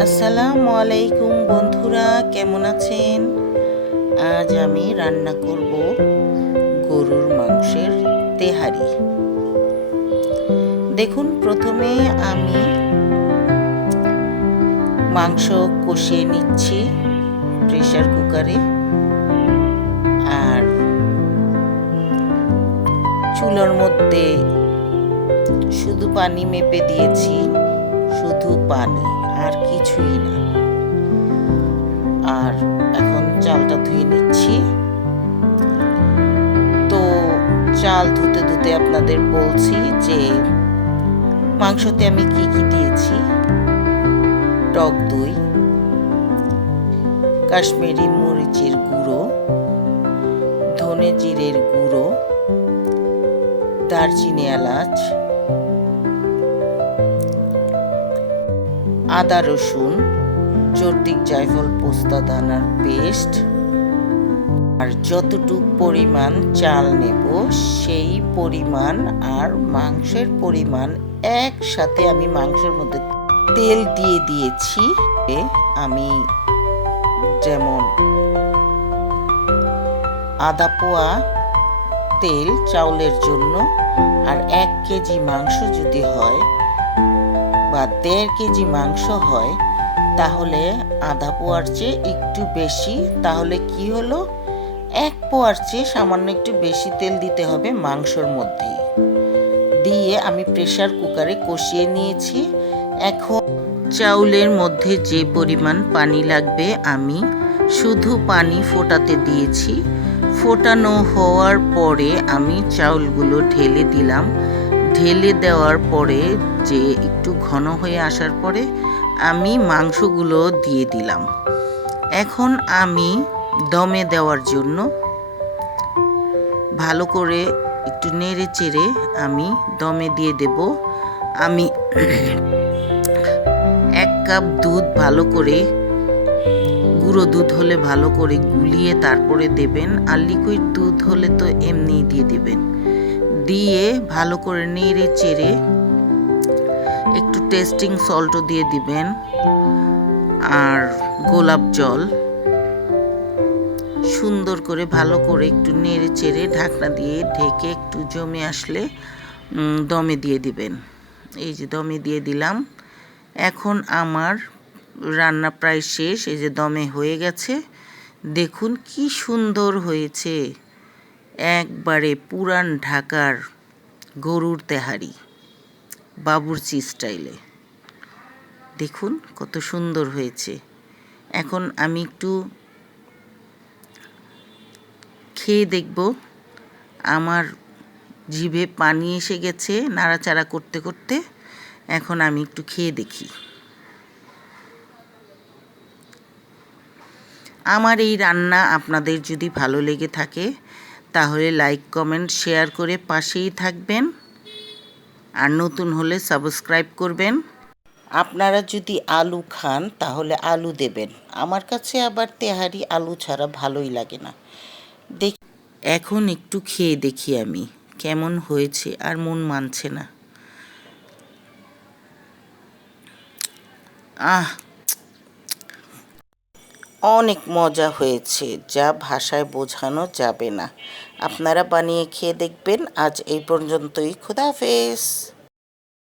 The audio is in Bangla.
আসসালামু আলাইকুম বন্ধুরা, কেমন আছেন? আজ আমি রান্না করব গরুর মাংসের তেহারি। দেখুন, প্রথমে আমি মাংস কষিয়ে নিচ্ছি প্রেসার কুকারে। আর চুলার মধ্যে শুধু পানি মেপে দিয়েছি, শুধু পানি, আর কিছুই না। আর এখন চালটা ধুয়ে নিচ্ছি। তো চাল ধুতে ধুতে আপনাদের বলছি যে মাংসতে আমি কি কি দিয়েছি: টক দই, কাশ্মীরি মরিচের গুঁড়ো, ধনে জিরের গুঁড়ো, দারচিনি এলাচ, আদা রসুন, জর্দিক জায়ফল পোস্তা দানার পেস্ট। আর যতটুকু পরিমাণ চাল নেব সেই পরিমাণ আর মাংসের পরিমাণ একসাথে আমি মাংসের মধ্যে তেল দিয়ে দিয়েছি। আমি যেমন আধা পোয়া তেল চাউলের জন্য, আর 1 কেজি মাংস যদি হয় বা 1.5 কেজি মাংস হয়, তাহলে আধা পোয়ার চেয়ে একটু বেশি, তাহলে কি হলো, 1 পোয়ার চেয়ে সামান্য একটু বেশি তেল দিতে হবে মাংসর মধ্যেই। দিয়ে আমি প্রেসার কুকারে কষিয়ে নিয়েছি। এখন চাউলের মধ্যে যে পরিমাণ পানি লাগবে আমি শুধু পানি ফোটাতে দিয়েছি। ফোটানো হওয়ার পরে আমি চাউলগুলো ঢেলে দিলাম। ঢেলে দেওয়ার পরে যে একটু ঘন হয়ে আসার পরে আমি মাংসগুলো দিয়ে দিলাম। এখন আমি দমে দেওয়ার জন্য ভালো করে একটু নেড়ে চেড়ে আমি দমে দিয়ে দেব। আমি 1 কাপ দুধ ভালো করে, গুঁড়ো দুধ হলে ভালো করে গুলিয়ে তারপরে দেবেন, আর লিকুইড দুধ হলে তো এমনি দিয়ে দেবেন। দিয়ে ভালো করে নেড়ে চেড়ে একটু টেস্টিং সল্টও দিয়ে দিবেন, আর গোলাপ জল। সুন্দর করে ভালো করে একটু নেড়ে চেড়ে ঢাকনা দিয়ে ঢেকে একটু জমে আসলে দমে দিয়ে দিবেন। এই যে দমে দিয়ে দিলাম। এখন আমার রান্না প্রায় শেষ। এই যে দমে হয়ে গেছে, দেখুন কি সুন্দর হয়েছে, একবারে পুরান ঢাকার গরুর তেহারি, বাবুর্চি স্টাইলে। দেখুন কত সুন্দর হয়েছে। এখন আমি একটু খেয়ে দেখব। আমার জিভে পানি এসে গেছে নাড়াচাড়া করতে করতে। এখন আমি একটু খেয়ে দেখি। আমার এই রান্না আপনাদের যদি ভালো লেগে থাকে তাহলে লাইক, কমেন্ট, শেয়ার করে পাশেই থাকবেন। আর নতুন হলে সাবস্ক্রাইব করবেন। আপনারা যদি আলু খান তাহলে আলু দেবেন। আমার কাছে আবার তেহারি আলু ছাড়া ভালোই লাগে না। এখন একটু খেয়ে দেখি আমি কেমন হয়েছে, আর মন মানছে না। অনেক মজা হয়েছে, যা ভাষায় বোঝানো যাবে না। আপনারা বানিয়ে খেয়ে দেখবেন। আজ এই পর্যন্তই। খোদা হাফেজ।